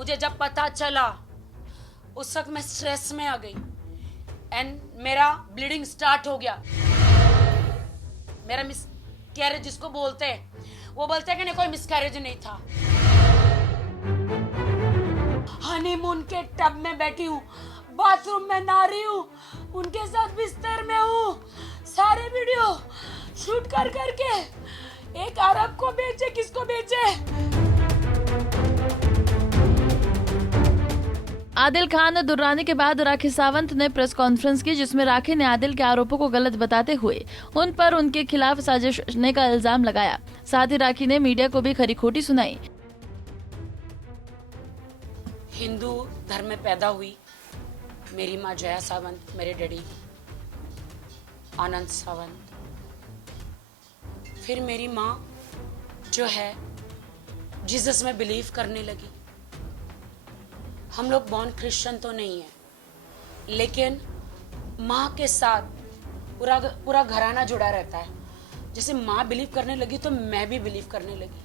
मुझे जब पता चला उस वक्त मैं स्ट्रेस में आ गई एंड मेरा ब्लीडिंग स्टार्ट हो गया। मेरा मिसकैरेज जिसको बोलते हैं, वो बोलते हैं कि नहीं कोई मिसकैरेज नहीं था। हनीमून के टब में बैठी हूँ, बाथरूम में नहा रही हूँ, उनके साथ बिस्तर में हूँ, सारे वीडियो शूट कर करके एक अरब को बेचे, किसको बेचे। आदिल खान दुर्रानी के बाद राखी सावंत ने प्रेस कॉन्फ्रेंस की, जिसमें राखी ने आदिल के आरोपों को गलत बताते हुए उन पर उनके खिलाफ साजिश रचने का इल्जाम लगाया। साथ ही राखी ने मीडिया को भी खरी खोटी सुनाई। हिंदू धर्म में पैदा हुई, मेरी माँ जया सावंत, मेरे डैडी आनंद सावंत। फिर मेरी माँ जो है जीसस में बिलीव करने लगी। हम लोग बॉर्न क्रिश्चियन तो नहीं है, लेकिन माँ के साथ पूरा घराना जुड़ा रहता है। जैसे माँ बिलीव करने लगी तो मैं भी बिलीव करने लगी।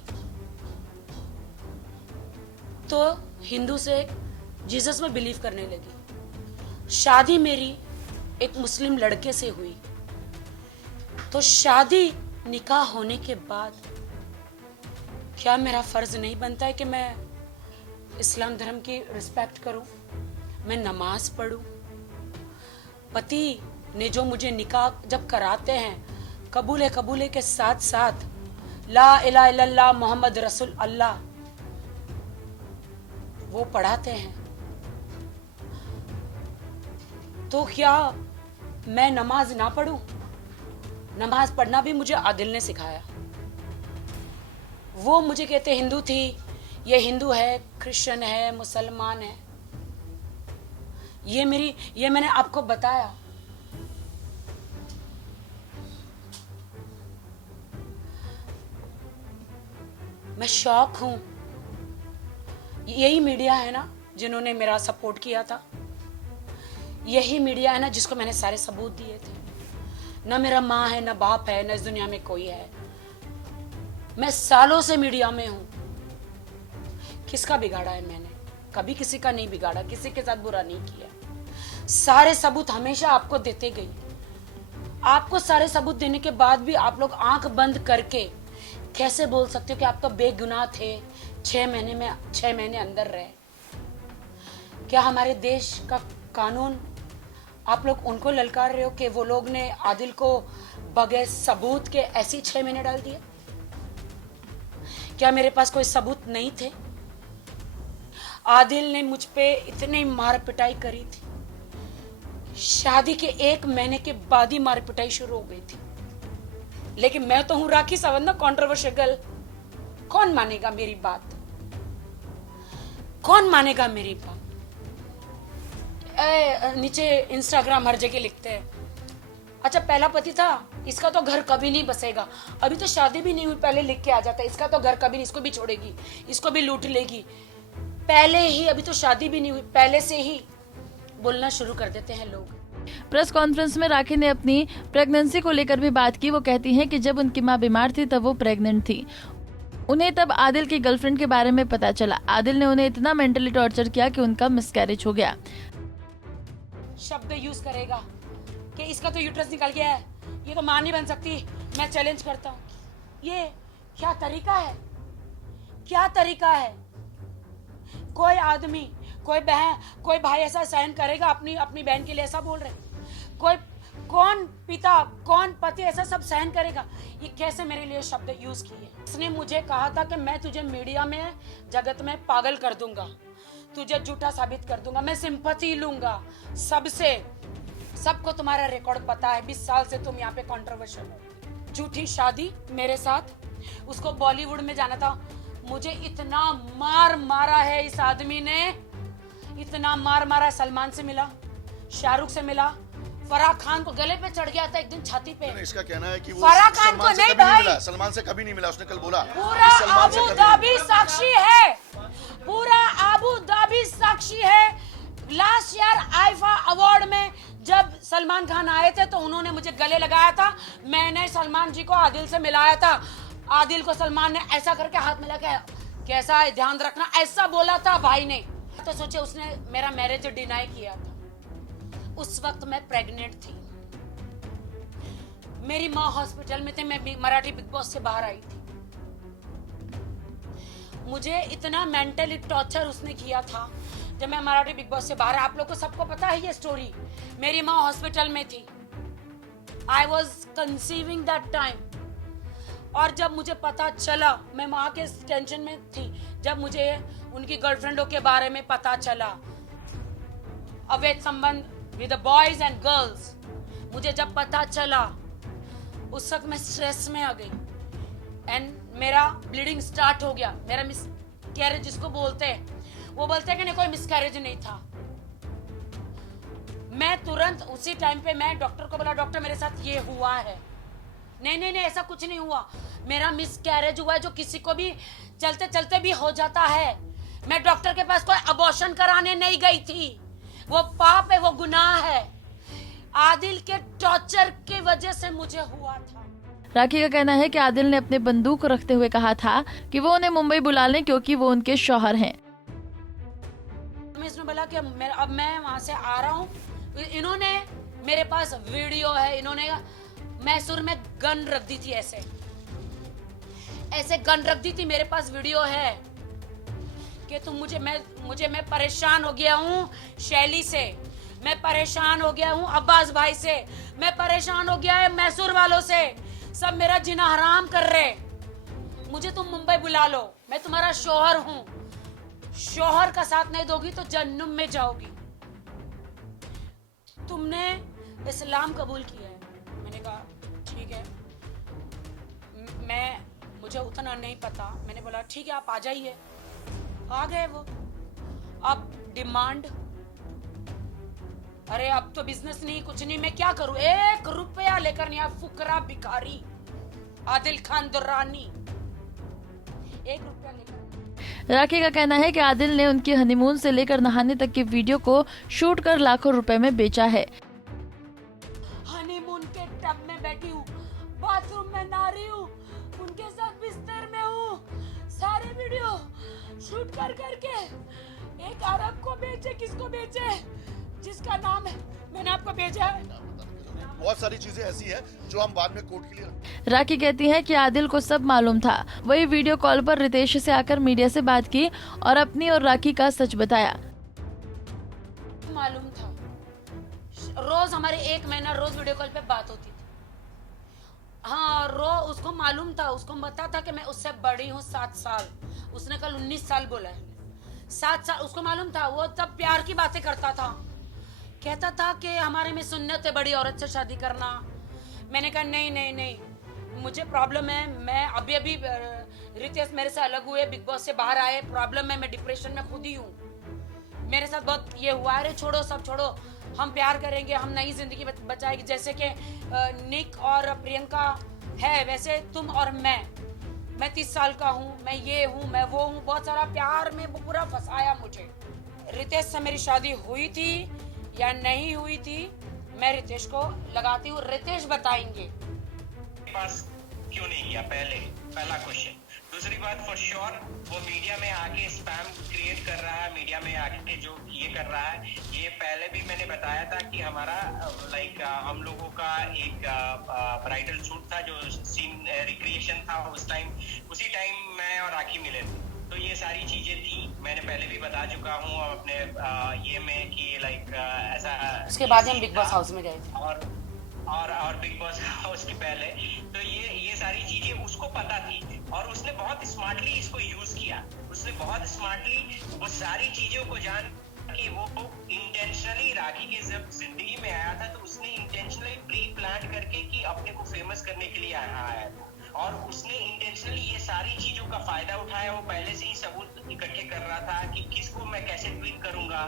तो हिंदू से जीसस में बिलीव करने लगी। शादी मेरी एक मुस्लिम लड़के से हुई। तो शादी निकाह होने के बाद क्या मेरा फर्ज नहीं बनता है कि मैं इस्लाम धर्म की रिस्पेक्ट करूं, मैं नमाज पढ़ूं? पति ने जो मुझे निकाह जब कराते हैं, कबूले के साथ साथ ला इलाहा इल्लल्लाह मोहम्मद रसूल अल्लाह वो पढ़ाते हैं, तो क्या मैं नमाज ना पढ़ूं? नमाज पढ़ना भी मुझे आदिल ने सिखाया। वो मुझे कहते हिंदू थी, ये हिंदू है, क्रिश्चियन है, मुसलमान है। ये मैंने आपको बताया। मैं शॉक हूं। यही मीडिया है ना जिन्होंने मेरा सपोर्ट किया था, यही मीडिया है ना जिसको मैंने सारे सबूत दिए थे। ना मेरा माँ है, ना बाप है, ना इस दुनिया में कोई है। मैं सालों से मीडिया में हूं। किसका बिगाड़ा है मैंने? कभी किसी का नहीं बिगाड़ा, किसी के साथ बुरा नहीं किया। सारे सबूत हमेशा आपको देते गई। आपको सारे सबूत देने के बाद भी आप लोग आंख बंद करके कैसे बोल सकते हो कि आप तो बेगुनाह थे, 6 महीने अंदर रहे? क्या हमारे देश का कानून आप लोग उनको ललकार रहे हो कि वो लोग ने आदिल को बगैर सबूत के ऐसे 6 महीने डाल दिए? क्या मेरे पास कोई सबूत नहीं थे? आदिल ने मुझ पे इतनी मार पिटाई करी थी, शादी के 1 महीने के बाद ही मार पिटाई शुरू हो गई थी। लेकिन मैं तो हूं राखी सावंत ना, कंट्रोवर्शियल गर्ल। कौन मानेगा मेरी बात? कौन मानेगा मेरी बात? नीचे इंस्टाग्राम हर जगह लिखते हैं, अच्छा पहला पति था, इसका तो घर कभी नहीं बसेगा। अभी तो शादी भी नहीं हुई, पहले लिख के आ जाता है, इसका तो घर कभी नहीं, इसको भी छोड़ेगी, इसको भी लूट लेगी। पहले ही, अभी तो शादी भी नहीं हुई, पहले से ही बोलना शुरू कर देते हैं लोग। प्रेस कॉन्फ्रेंस में राखी ने अपनी प्रेगनेंसी को लेकर भी बात की। वो कहती हैं कि जब उनकी मां बीमार थी तब वो प्रेग्नेंट थी। उन्हें तब आदिल की गर्लफ्रेंड के बारे में पता चला। आदिल ने उन्हें इतना मेंटली टॉर्चर किया कि उनका मिसकैरेज हो गया। शब्द यूज करेगा कि इसका तो यूट्रस निकल गया है, ये तो मां नहीं बन सकती, मैं चैलेंज करता हूँ। ये क्या तरीका है? क्या तरीका है? कोई आदमी, कोई बहन, कोई भाई ऐसा सहन करेगा अपनी बहन के लिए? ऐसा बोल रहे कौन पिता, कौन पति ऐसा सब सहन करेगा? ये कैसे मेरे लिए शब्द यूज किए? इसने मुझे कहा था कि मैं तुझे मीडिया में, जगत में पागल कर दूंगा, तुझे झूठा साबित कर दूंगा, मैं सिंपैथी लूंगा सबसे। सबको तुम्हारा रिकॉर्ड पता है, 20 साल से तुम यहाँ पे कंट्रोवर्शियल हो। झूठी शादी मेरे साथ, उसको बॉलीवुड में जाना था। मुझे इतना मार मारा है इस आदमी ने, इतना मार मारा। सलमान से मिला, शाहरुख से मिला, फराह खान को गले पे चढ़ गया था एक दिन छाती पे। इसका कहना है कि वो फराह खान को नहीं भाई, सलमान से कभी नहीं मिला, उसने कल बोला। पूरा अबू धाबी साक्षी है, पूरा अबू धाबी साक्षी है। लास्ट ईयर आईफा अवार्ड में जब सलमान खान आए थे तो उन्होंने मुझे गले लगाया था, मैंने सलमान जी को आदिल से मिलाया था। आदिल को सलमान ने ऐसा करके हाथ मिला के कैसा है ध्यान रखना, ऐसा बोला था भाई ने। तो सोचे उसने मेरा मैरिज डिनाई किया था। उस वक्त मैं प्रेग्नेंट थी, मेरी माँ हॉस्पिटल में थी, मैं मराठी बिग बॉस से बाहर आई थी। मुझे इतना मेंटली टॉर्चर उसने किया था जब मैं मराठी बिग बॉस से बाहर। आप लोग को सबको पता है ये स्टोरी। मेरी माँ हॉस्पिटल में थी, I was conceiving that time. और जब मुझे पता चला, मैं माँ के टेंशन में थी, जब मुझे उनकी गर्लफ्रेंडों के बारे में पता चला, अवैध संबंध विद बॉयज एंड गर्ल्स, मुझे जब पता चला उस वक्त मैं स्ट्रेस में आ गई एंड मेरा ब्लीडिंग स्टार्ट हो गया। मेरा मिसकैरेज जिसको बोलते हैं, वो बोलते हैं कि नहीं कोई मिसकैरेज नहीं था। मैं तुरंत उसी टाइम पे मैं डॉक्टर को बोला, डॉक्टर मेरे साथ ये हुआ है। नहीं नहीं नहीं, ऐसा कुछ नहीं हुआ, मेरा मिसकैरेज हुआ है जो किसी को भी चलते चलते भी हो जाता है। मैं डॉक्टर के पास कोई अबॉर्शन कराने नहीं गई थी, वो पाप है, वो गुनाह है। आदिल के टॉर्चर की वजह से मुझे हुआ था। राखी का कहना है कि आदिल ने अपने बंदूक रखते हुए कहा था कि वो उन्हें मुंबई बुला लें क्योंकि वो उनके शौहर हैं। इसने बोला कि अब मैं वहां से आ रहा हूँ। इन्होंने मेरे पास वीडियो है, इन्होंने मैसूर में गन रख दी थी, ऐसे गन रख दी थी। मेरे पास वीडियो है कि तुम मैं परेशान हो गया हूँ शैली से, मैं परेशान हो गया हूँ अब्बास भाई से, मैं परेशान हो गया है मैसूर वालों से, सब मेरा जीना हराम कर रहे। मुझे तुम मुंबई बुला लो, मैं तुम्हारा शौहर हूँ। शौहर का साथ नहीं दोगी तो जहन्नुम में जाओगी। तुमने इस्लाम कबूल किया है। मैंने कहा ठीक है, मुझे उतना नहीं पता। मैंने बोला ठीक है आप आ जाइए। आ गए वो। अब डिमांड, अरे अब तो बिजनेस नहीं, कुछ नहीं, मैं क्या करूं? 1 रुपया लेकर नहीं आया, फुकरा भिखारी आदिल खान दुर्रानी, 1 रुपया लेकर। राखी का कहना है कि आदिल ने उनकी हनीमून से लेकर नहाने तक की वीडियो को शूट कर लाखों रुपए में बेचा है। हनीमून के टब में बैठी हूँ, बाथरूम में नहा रही हूँ, उनके साथ बिस्तर में हूँ, सारे वीडियो शूट कर करके एक अरब को बेचे, किसको बेचे, जिसका नाम है मैंने आपको भेजा है। बहुत सारी चीजें ऐसी हैं जो हम बाद में कोर्ट के लिए। राखी कहती है कि आदिल को सब मालूम था। वही वीडियो कॉल पर रितेश से आकर मीडिया से बात की और अपनी और राखी का सच बताया। मालूम था, रोज हमारे 1 महीना रोज वीडियो कॉल पे बात होती थी। हाँ, उसको मालूम था, उसको पता था कि मैं उससे बड़ी हूँ 7 साल। उसने कल 19 साल बोला है, 7 साल उसको मालूम था। वो तब प्यार की बातें करता था, कहता था कि हमारे में सुन्नत है बड़ी औरत से शादी करना। मैंने कहा नहीं नहीं नहीं, मुझे प्रॉब्लम है। मैं अभी रितेश मेरे से अलग हुए, बिग बॉस से बाहर आए, प्रॉब्लम है, मैं डिप्रेशन में खुद ही हूँ, मेरे साथ बहुत ये हुआ। अरे छोड़ो, सब छोड़ो, हम प्यार करेंगे, हम नई जिंदगी बचाएंगे। जैसे कि निक और प्रियंका है, वैसे तुम और मैं 30 साल का हूँ, मैं ये हूँ, मैं वो हूँ। बहुत सारा प्यार में वो पूरा फंसाया मुझे। रितेश से मेरी शादी हुई थी या नहीं हुई थी, मैं रितेश को लगाती हूँ, रितेश बताएंगे। पास क्यों नहीं किया, पहला क्वेश्चन। दूसरी बात, फॉर श्योर वो मीडिया में आके स्पैम क्रिएट कर रहा है, मीडिया में आके जो ये कर रहा है, ये पहले भी मैंने बताया था कि हमारा हम लोगों का एक ब्राइडल शूट था, जो सीन रिक्रिएशन था उस टाइम, उसी टाइम मैं और राखी मिले थे। तो ये सारी चीजें थी, मैंने पहले भी बता चुका हूँ अपने ये में कि ऐसा। उसके बाद हम बिग बॉस हाउस में गए थे और बिग बॉस हाउस के पहले, तो ये सारी चीजें उसको पता थी और उसने बहुत स्मार्टली इसको यूज किया। उसने बहुत स्मार्टली वो सारी चीजों को जान कि वो इंटेंशनली राखी के जब जिंदगी में आया था, तो उसने इंटेंशनली प्री प्लान करके कि अपने को फेमस करने के लिए आया था, और उसने इंटेंशनली ये सारी चीजों का फायदा उठाया। वो पहले से ही सबूत इकट्ठे कर रहा था कि किसको मैं कैसे ट्वीट करूंगा।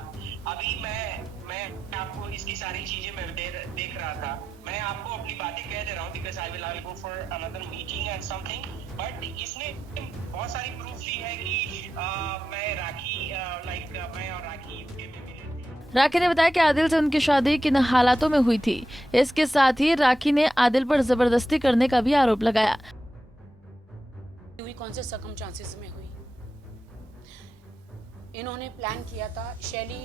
अभी मैं आपको इसकी सारी चीजें मैं देख रहा था। मैं आपको अपनी बातें कह दे रहा हूँ because I will go for another meeting and something, but इसने बहुत सारी प्रूफ दी है कि मैं और राखी यूके में मिले थे। राखी ने बताया कि आदिल से उनकी शादी किन हालातों में हुई थी। इसके साथ ही राखी ने आदिल पर जबरदस्ती करने का भी आरोप लगाया। कौन से सर्कमस्टांसेस में हुई, इन्होंने प्लान किया था। शैली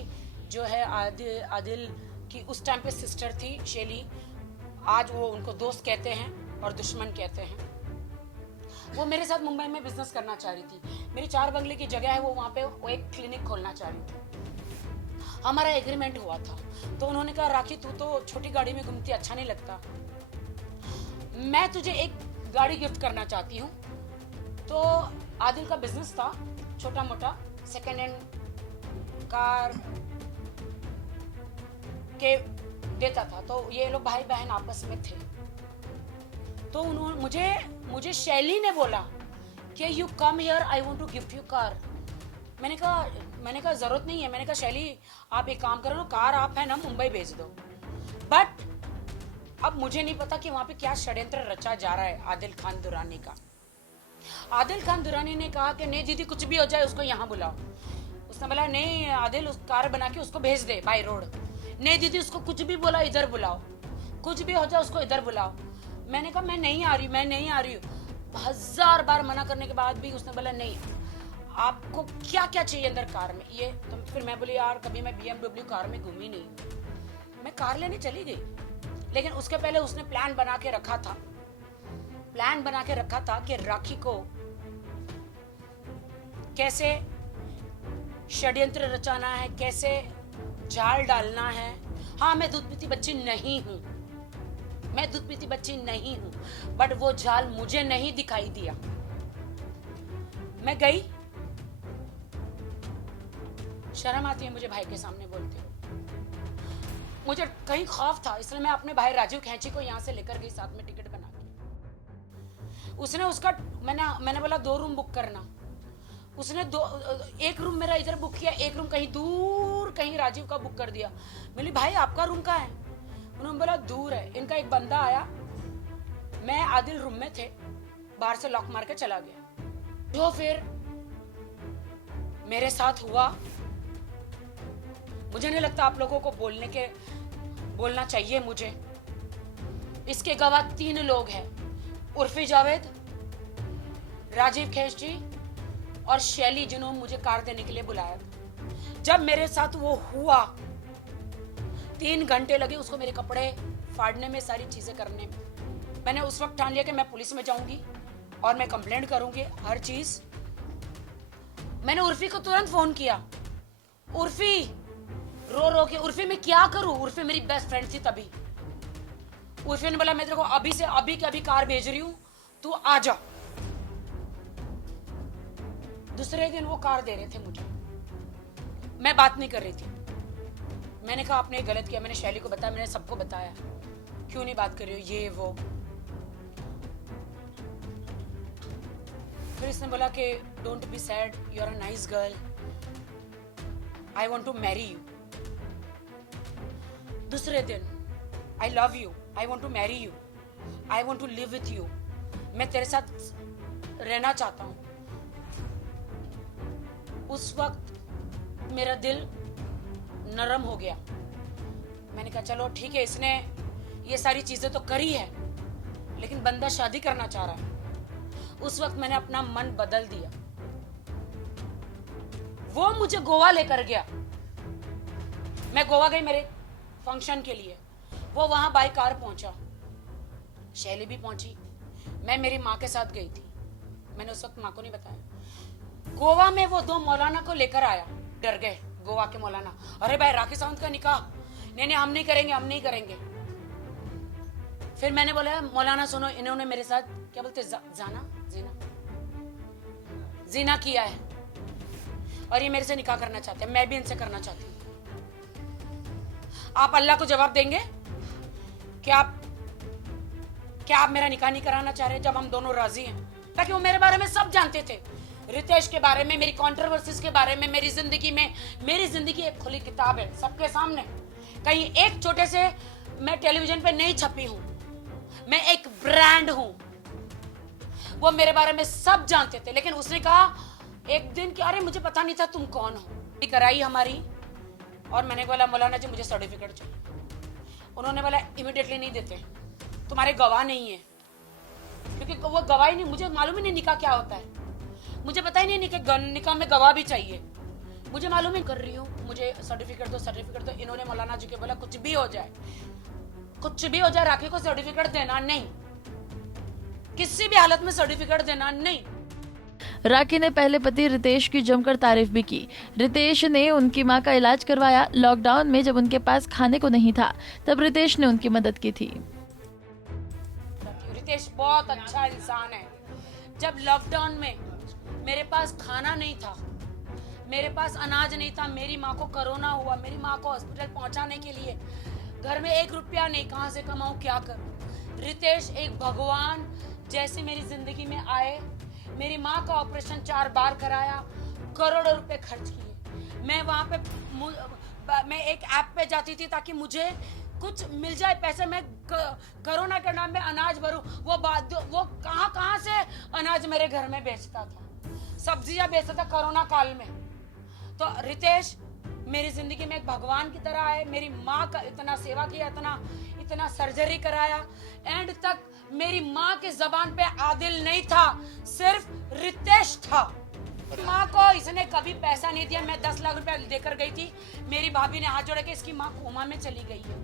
जो है आदिल की उस टाइम पे सिस्टर थी शैली, आज वो उनको दोस्त कहते हैं और दुश्मन कहते हैं। वो मेरे साथ मुंबई में बिजनेस करना चाह रही थी। मेरी 4 बंगले की जगह है, वो वहाँ पे वो एक क्लिनिक खोलना चाह रही थी। हमारा एग्रीमेंट हुआ था। तो उन्होंने कहा राखी तू तो छोटी गाड़ी में घूमती, अच्छा नहीं लगता, मैं तुझे एक गाड़ी गिफ्ट करना चाहती हूँ। तो आदिल का बिजनेस था छोटा मोटा, सेकेंड हैंड कार के देता था। तो ये लोग भाई बहन आपस में थे। तो उन्होंने मुझे शैली ने बोला कि you come here, I want to gift you car. मैंने कहा जरूरत नहीं है। मैंने कहा शैली आप एक काम करो ना, कार आप है ना मुंबई भेज दो। बट अब मुझे नहीं पता कि वहां पे क्या षड्यंत्र रचा जा रहा है आदिल खान दुरानी का। आदिल खान दुरानी ने कहा कि नहीं दीदी कुछ भी हो जाए उसको यहाँ बुलाओ। उसने बोला नहीं आदिल उस कार बना के उसको भेज दे बाय रोड। नहीं दीदी उसको कुछ भी बोला इधर बुलाओ, कुछ भी हो जाए उसको इधर बुलाओ। मैंने कहा मैं नहीं आ रही हूँ। 1000 बार मना करने के बाद भी उसने बोला नहीं आपको क्या क्या चाहिए अंदर कार में ये। तो फिर मैं बोली यार कभी मैं BMW कार में घूमी नहीं, मैं कार लेने चली गई। लेकिन उसके पहले उसने प्लान बना के रखा था कि राखी को कैसे षड्यंत्र रचाना है, कैसे जाल डालना है। हाँ मैं दूध पीती बच्ची नहीं हूं, बट वो जाल मुझे नहीं दिखाई दिया। मैं गई, शर्म आती है मुझे भाई के सामने बोलते हो। मुझे कहीं खौफ था, इसलिए मैं अपने भाई राजीव खैंची को यहाँ से लेकर गई साथ में टिकट बना के। उसने उसका मैंने बोला 2 रूम बुक करना। उसने एक रूम मेरा इधर बुक किया, एक रूम कहीं दूर कहीं राजीव का बुक कर दिया। बोली भाई आपका रूम कहाँ है? उन्होंने बोला दूर है। इनका एक बंदा आया, मैं आदिल रूम में थे, बाहर से लॉक मार के चला गया। जो फिर मेरे साथ हुआ, मुझे नहीं लगता आप लोगों को बोलना चाहिए मुझे। इसके गवाह 3 लोग हैं, उर्फी जावेद, राजीव खैंची और शैली, जिन्होंने मुझे कार देने के लिए बुलाया था। जब मेरे साथ वो हुआ 3 घंटे लगे उसको मेरे कपड़े फाड़ने में, सारी चीजें करने में। मैंने उस वक्त ठान लिया कि मैं पुलिस में जाऊंगी और मैं कंप्लेंट करूंगी हर चीज। मैंने उर्फी को तुरंत फोन किया, उर्फी रो के, उर्फी मैं क्या करूं? उर्फी मेरी बेस्ट फ्रेंड थी तभी। उर्फी ने बोला मैं तेरे को अभी से अभी कार भेज रही हूं, तू आ जा। दूसरे दिन वो कार दे रहे थे मुझे, मैं बात नहीं कर रही थी। मैंने कहा आपने गलत किया। मैंने शैली को बताया, मैंने सबको बताया, क्यों नहीं बात कर रही हो ये वो। फिर इसने बोला कि don't be sad, you are a nice girl, I want to marry you. दूसरे दिन I love you, I want to marry you, I want to live with you, मैं तेरे साथ रहना चाहता हूं। उस वक्त मेरा दिल नरम हो गया। मैंने कहा चलो ठीक है, इसने ये सारी चीजें तो करी है, लेकिन बंदा शादी करना चाह रहा है। उस वक्त मैंने अपना मन बदल दिया। वो मुझे गोवा लेकर गया। मैं गोवा गई मेरे फंक्शन के लिए, वो वहां बाय कार पहुंचा, शैली भी पहुंची, मैं मेरी माँ के साथ गई थी। मैंने उस वक्त माँ को नहीं बताया। गोवा में वो 2 मौलाना को लेकर आया, डर गए गोवा के मौलाना, अरे भाई राखी सावंत का निकाह, नहीं हम नहीं करेंगे। फिर मैंने बोला मौलाना सुनो, इन्होंने मेरे साथ क्या बोलते जीना किया है और ये मेरे से निकाह करना चाहते हैं, मैं भी इनसे करना चाहती हूँ। आप अल्लाह को जवाब देंगे कि क्या आप मेरा निकाह नहीं कराना चाह रहे, जब हम दोनों राजी हैं? ताकि वो मेरे बारे में सब जानते थे, रितेश के बारे में, मेरी कंट्रोवर्सीज के बारे में, मेरी जिंदगी एक खुली किताब है सबके सामने। कहीं एक छोटे से मैं टेलीविजन पे नहीं छपी हूं, मैं एक ब्रांड हूं। वो मेरे बारे में सब जानते थे, लेकिन उसने कहा एक दिन कि अरे मुझे पता नहीं था तुम कौन हो। कराई हमारी, और मैंने बोला मौलाना जी मुझे सर्टिफिकेट चाहिए। उन्होंने बोला इमीडिएटली नहीं देते, तुम्हारे गवाह नहीं है, क्योंकि वो गवाह ही नहीं, मुझे मालूम ही नहीं निकाह क्या होता है, मुझे पता ही नहीं निकाह में गवाह भी चाहिए। मुझे मालूम ही कर रही हूँ, मुझे सर्टिफिकेट दो। इन्होंने मौलाना जी के बोला कुछ भी हो जाए, राखी को सर्टिफिकेट देना नहीं, किसी भी हालत में सर्टिफिकेट देना नहीं। राखी ने पहले पति रितेश की जमकर तारीफ भी की। रितेश ने उनकी मां का इलाज करवाया। लॉकडाउन में जब उनके पास खाने को नहीं था तब रितेश ने उनकी मदद की थी। रितेश बहुत अच्छा इंसान है। जब लॉकडाउन में मेरे पास खाना नहीं था, मेरे पास अनाज नहीं था, मेरी माँ को कोरोना हुआ, मेरी माँ को हॉस्पिटल पहुंचाने के लिए घर में 1 रुपया नहीं, कहाँ से कमाऊं, क्या करूं। रितेश एक भगवान जैसे मेरी जिंदगी में आए। मेरी माँ का ऑपरेशन 4 बार कराया, करोड़ों रुपए खर्च किए। मैं वहां पे मैं एक ऐप पे जाती थी ताकि मुझे कुछ मिल जाए पैसे, मैं कोरोना के नाम में अनाज भरूं। वो कहां से अनाज मेरे घर में बेचता था, सब्जियां बेचता था कोरोना काल में। तो रितेश मेरी जिंदगी में एक भगवान की तरह आए। मेरी माँ का इतना सेवा किया, इतना सर्जरी कराया। एंड तक मेरी माँ की जबान पे आदिल नहीं था, सिर्फ रितेश था। माँ को इसने कभी पैसा नहीं दिया। मैं 10 लाख रुपया देकर गई थी, मेरी भाभी ने हाथ जोड़ के इसकी माँ कोमा में चली गई है,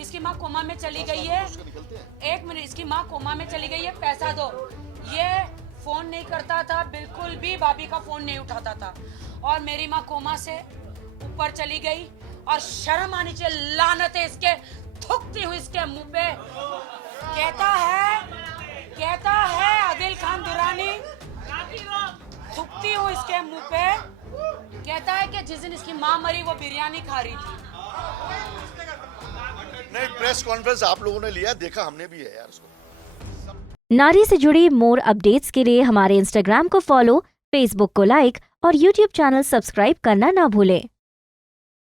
इसकी माँ कोमा में चली गई है। 1 मिनट, इसकी माँ कोमा में चली गई है, पैसा दो। ये फोन नहीं करता था, बिल्कुल भी भाभी का फोन नहीं उठाता था। और मेरी माँ कोमा से ऊपर चली गई और शर्म आनी चाहिए, लानत है इसके, थूकती हुई इसके मुंह पे। कहता है आदिल खान दुरानी, थूकती हुई इसके मुंह पे, कहता है कि जिस दिन इसकी माँ मरी वो बिरयानी खा रही थी। नहीं, प्रेस कॉन्फ्रेंस आप लोगों ने लिया, देखा हमने भी है यार उसको। नारी से जुड़ी मोर अपडेट्स के लिए हमारे इंस्टाग्राम को फॉलो, फेसबुक को लाइक और यूट्यूब चैनल सब्सक्राइब करना ना भूलें।